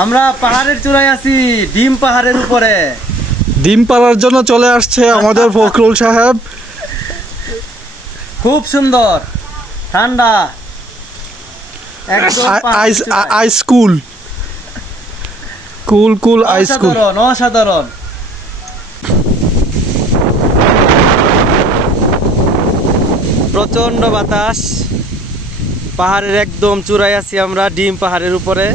আমরা পাহাড়ের চূড়ায় আছি, ডিম পাহাড়ের উপরে। ডিম পাড়ার জন্য চলে আসছে আমাদের ফখরুল সাহেব। খুব সুন্দর, ঠান্ডা, একদম আইস কুল কুল কুল আইস কুল। অসাধারণ। প্রচন্ড বাতাস, পাহাড়ের একদম চূড়ায় আছি আমরা, ডিম পাহাড়ের উপরে।